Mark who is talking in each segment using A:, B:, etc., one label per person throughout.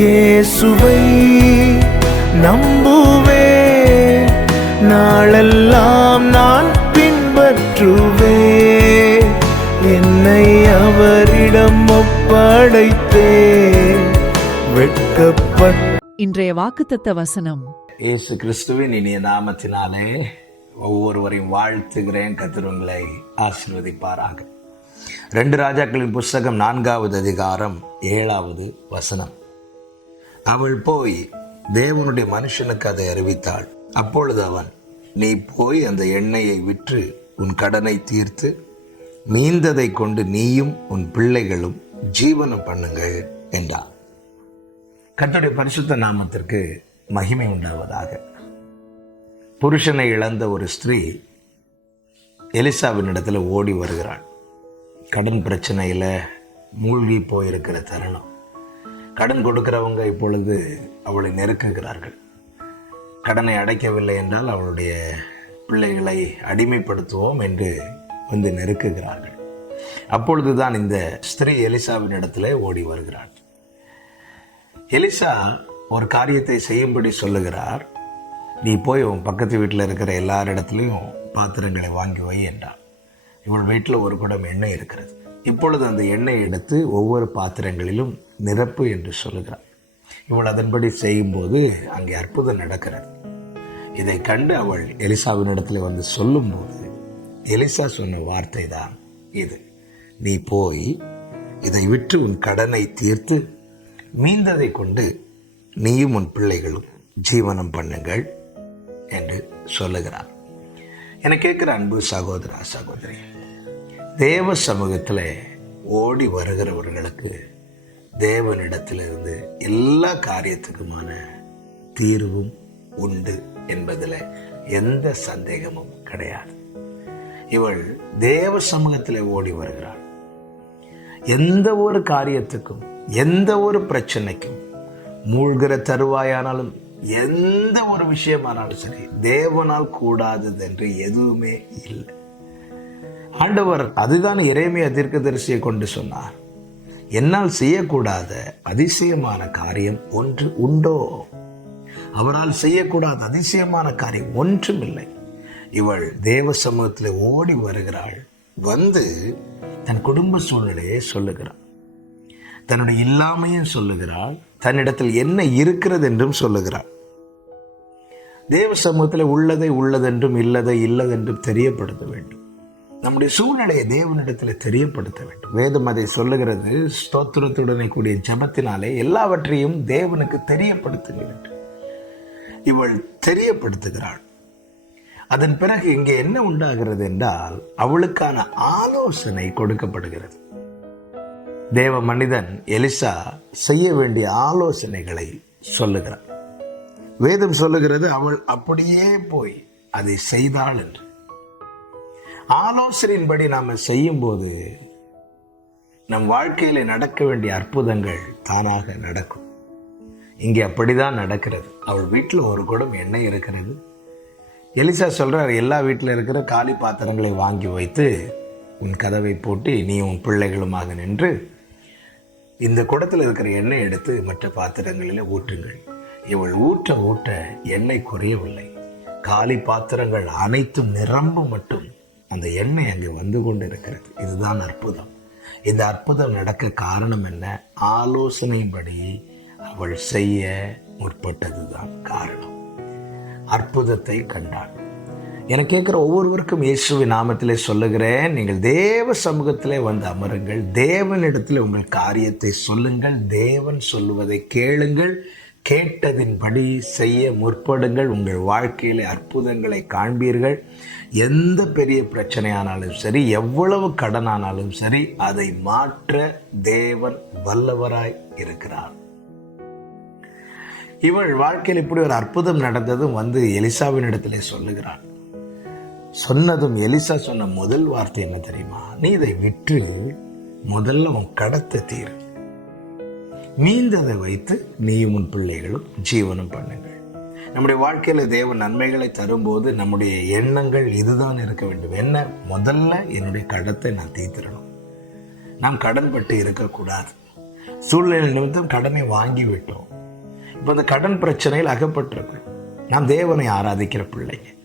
A: இயேசுவை நம்புவேன் நாளெல்லாம் நான் பின்பற்றுவேன் என்னை அவரிடம் ஒப்படைத்தேன் வெட்கப்பட்ட
B: இன்றைய வாக்குத்தத்த வசனம்.
C: இயேசு கிறிஸ்துவின் இனிய நாமத்தினாலே ஒவ்வொருவரையும் வாழ்த்துகிறேன். கத்திரங்களை ஆசீர்வதிப்பாராக. ரெண்டு ராஜாக்களின் புஸ்தகம் நான்காவது அதிகாரம் ஏழாவது வசனம். அவள் போய் தேவனுடைய மனுஷனுக்கு அதை அறிவித்தாள். அப்பொழுது அவன் நீ போய் அந்த எண்ணெயை விற்று உன் கடனை தீர்த்து மீந்ததை கொண்டு நீயும் உன் பிள்ளைகளும் ஜீவனம் பண்ணுங்கள் என்றார் கர்த்தருடைய பரிசுத்த நாமத்திற்கு மகிமை உண்டாவதாக. புருஷனை இழந்த ஒரு ஸ்திரீ எலிசாவின் இடத்துல ஓடி வருகிறாள். கடன் பிரச்சனையில் மூழ்கி போயிருக்கிற தருணம். கடன் கொடுக்கிறவங்க இப்பொழுது அவளை நெருக்குகிறார்கள். கடனை அடைக்கவில்லை என்றால் அவளுடைய பிள்ளைகளை அடிமைப்படுத்துவோம் என்று வந்து நெருக்குகிறார்கள். அப்பொழுதுதான் இந்த ஸ்திரீ எலிசாவின் இடத்துல ஓடி வருகிறாள். எலிசா ஒரு காரியத்தை செய்யும்படி சொல்லுகிறார். நீ போய் உன் பக்கத்து வீட்டில் இருக்கிற எல்லார் இடத்துலையும் பாத்திரங்களை வாங்கி வை என்றான். இவள் வீட்டில் ஒரு குடம் எண்ணெய் இருக்கிறது. இப்பொழுது அந்த எண்ணெய் எடுத்து ஒவ்வொரு பாத்திரங்களிலும் நிரப்பு என்று சொல்கிறார். இவள் அதன்படி செய்யும்போது அங்கே அற்புதம் நடக்கிறது. இதை கண்டு அவள் எலிசாவின் இடத்துல வந்து சொல்லும்போது எலிசா சொன்ன வார்த்தை தான் இது. நீ போய் இதை விற்று உன் கடனை தீர்த்து மீந்ததை கொண்டு நீயும் உன் பிள்ளைகளும் ஜீவனம் பண்ணுங்கள் என்று சொல்லுகிறார். என கேட்குற அன்பு சகோதரா சகோதரி தேவ சமூகத்தில் ஓடி வருகிறவர்களுக்கு தேவனிடத்திலிருந்து எல்லா காரியத்துக்குமான தீர்வும் உண்டு என்பதில் எந்த சந்தேகமும் கிடையாது. இவள் தேவ சமூகத்தில் ஓடி வருகிறாள். எந்த ஒரு காரியத்துக்கும் எந்த ஒரு பிரச்சனைக்கும் மூழ்கிற தருவாயானாலும் எந்த ஒரு விஷயமானாலும் சரி தேவனால் கூடாதது என்று எதுவுமே இல்லை. ஆண்டவர் அதுதான் இறைமைய தீர்க்கதரிசியை கொண்டு சொன்னார். என்னால் செய்யக்கூடாத அதிசயமான காரியம் ஒன்று உண்டோ? அவரால் செய்யக்கூடாத அதிசயமான காரியம் ஒன்றும் இல்லை இவள் தேவ சமூகத்தில் ஓடி வருகிறாள். வந்து தன் குடும்ப சூழ்நிலையை சொல்லுகிறாள். தன்னுடைய இல்லாமையும் சொல்லுகிறாள். தன்னிடத்தில் என்ன இருக்கிறது என்றும் சொல்லுகிறாள். தேவ சமூகத்தில் உள்ளதை உள்ளதென்றும் இல்லதை இல்லதென்றும் தெரியப்படுத்த வேண்டும். நம்முடைய சூழ்நிலையை தேவனிடத்தில் தெரியப்படுத்த வேண்டும். வேதம் அதை சொல்லுகிறது ஸ்தோத்திரத்துடனே கூடிய ஜபத்தினாலே எல்லாவற்றையும் தேவனுக்கு தெரியப்படுத்துங்கள் இவள் தெரியப்படுத்துகிறாள். அதன் பிறகு இங்கே என்ன உண்டாகிறது என்றால் அவளுக்கான ஆலோசனை கொடுக்கப்படுகிறது. தேவ மனிதன் எலிசா செய்ய வேண்டிய ஆலோசனைகளை சொல்லுகிறார் வேதம் சொல்லுகிறது அவள் அப்படியே போய் அதை செய்தாள் என்று. ஆலோசனையின்படி நாம் செய்யும்போது நம் வாழ்க்கையில் நடக்க வேண்டிய அற்புதங்கள் தானாக நடக்கும். இங்கே அப்படிதான் நடக்கிறது. அவள் வீட்டில் ஒரு குடம் எண்ணெய் இருக்கிறது. எலிசா சொல்கிறார் எல்லா வீட்டில் இருக்கிற காலி பாத்திரங்களை வாங்கி வைத்து உன் கதவை போட்டு நீ உன் பிள்ளைகளுமாக நின்று இந்த குடத்தில் இருக்கிற எண்ணெய் எடுத்து மற்ற பாத்திரங்களில் ஊற்றுங்கள். இவள் ஊற்ற ஊற்ற எண்ணெய் குறையவில்லை. காலி பாத்திரங்கள் அனைத்தும் நிரம்ப மட்டும் அந்த எண்ணெய் அங்கே வந்து கொண்டு இருக்கிறது இதுதான் அற்புதம். இந்த அற்புதம் நடக்க காரணம் என்ன? ஆலோசனைப்படி அவள் செய்ய முற்பட்டதுதான் காரணம். அற்புதத்தை கண்டாள். என கேட்குற ஒவ்வொருவருக்கும் இயேசுவின் நாமத்திலே சொல்லுகிறேன் நீங்கள் தேவ சமூகத்திலே வந்து அமருங்கள். தேவனிடத்தில் உங்கள் காரியத்தை சொல்லுங்கள். தேவன் சொல்லுவதை கேளுங்கள். கேட்டதின்படி செய்ய முற்படுங்கள். உங்கள் வாழ்க்கையில் அற்புதங்களை காண்பீர்கள். எந்த பெரிய பிரச்சனையானாலும் சரி எவ்வளவு கடனானாலும் சரி அதை மாற்ற தேவன் வல்லவராய் இருக்கிறார். இவள் வாழ்க்கையில் இப்படி ஒரு அற்புதம் நடந்ததும் வந்து எலிசாவின் இடத்திலே சொல்லுகிறாள். சொன்னதும் எலிசா சொன்ன முதல் வார்த்தை என்ன தெரியுமா? நீ இதை விற்று முதல்ல உன் கடத்தை தீரு. மீந்ததை வைத்து நீயும் உன் பிள்ளைகளும் ஜீவனம் பண்ணுங்கள். நம்முடைய வாழ்க்கையில் தேவன் நன்மைகளை தரும்போது நம்முடைய எண்ணங்கள் இதுதான் இருக்க வேண்டும். என்ன? முதல்ல என்னுடைய கடத்தை நான் தீர்த்திடணும். நாம் கடன்பட்டு இருக்கக்கூடாது. சூழ்நிலை நிமித்தம் கடனை வாங்கி விட்டோம். இப்போ அந்த கடன் பிரச்சனையில் அகப்பட்டிருக்கு. நாம் தேவனை ஆராதிக்கிற பிள்ளைங்க.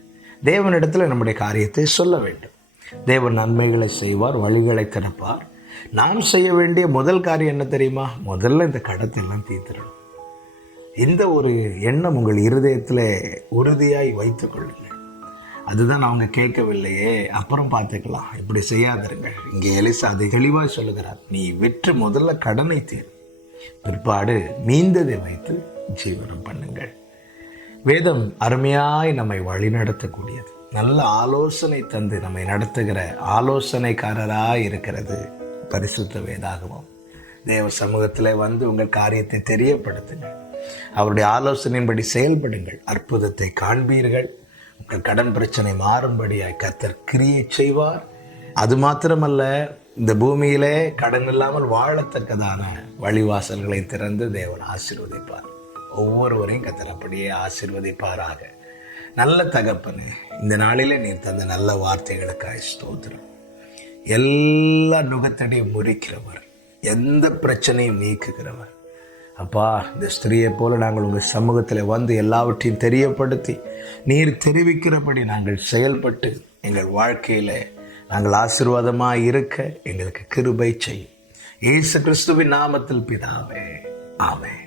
C: தேவனிடத்தில் நம்முடைய காரியத்தை சொல்ல வேண்டும். தேவன் நன்மைகளை செய்வார் வழிகளை திறப்பார் நாம் செய்ய வேண்டிய முதல் காரியம் என்ன தெரியுமா? முதல்ல இந்த கடத்தை எல்லாம் தீர்த்திடணும். இந்த ஒரு எண்ணம் உங்கள் இருதயத்தில் உறுதியாய் வைத்துக்கொள்ளுங்கள் அதுதான் அவங்க கேட்கவில்லையே. அப்புறம் பார்த்துக்கலாம். இப்படி செய்யாதருங்கள். இங்கே எலிசா அதை தெளிவாக சொல்லுகிறார். நீ விற்று முதல்ல கடனை தீர். பிற்பாடு மீந்ததை வைத்து ஜீவனம் பண்ணுங்கள். வேதம் அருமையாய் நம்மை வழிநடத்தக்கூடியது. நல்ல ஆலோசனை தந்து நம்மை நடத்துகிற ஆலோசனைக்காரராய் இருக்கிறது பரிசுத்த வேதாகமம். தேவ சமூகத்தில் வந்து உங்கள் காரியத்தை தெரியப்படுத்துங்கள். அவருடைய ஆலோசனையின்படி செயல்படுங்கள். அற்புதத்தை காண்பீர்கள். உங்கள் கடன் பிரச்சனை மாறும்படியாய் கத்தர் கிரியை செய்வார். அது மாத்திரமல்ல இந்த பூமியிலே கடன் இல்லாமல் வாழத்தக்கதான வழிவாசல்களை திறந்து தேவன் ஆசீர்வதிப்பார். ஒவ்வொருவரையும் கத்தர் அப்படியே ஆசீர்வதிப்பாராக. நல்ல தகப்பனு இந்த நாளிலே நீர் தந்த நல்ல வார்த்தைகளுக்காக ஸ்தோத்திரம். எல்லா நுகத்தடையும் முறிக்கிறவர். எந்த பிரச்சனையும் நீக்குகிறவர். அப்பா இந்த ஸ்திரீயை போல நாங்கள் உங்கள் சமூகத்தில் வந்து எல்லாவற்றையும் தெரியப்படுத்தி நீர் தெரிவிக்கிறபடி நாங்கள் செயல்பட்டு எங்கள் வாழ்க்கையில் நாங்கள் ஆசீர்வாதமாக இருக்க எங்களுக்கு கிருபை செய்யும். ஏசு கிறிஸ்துவின் நாமத்தில் பிதாவே. ஆமே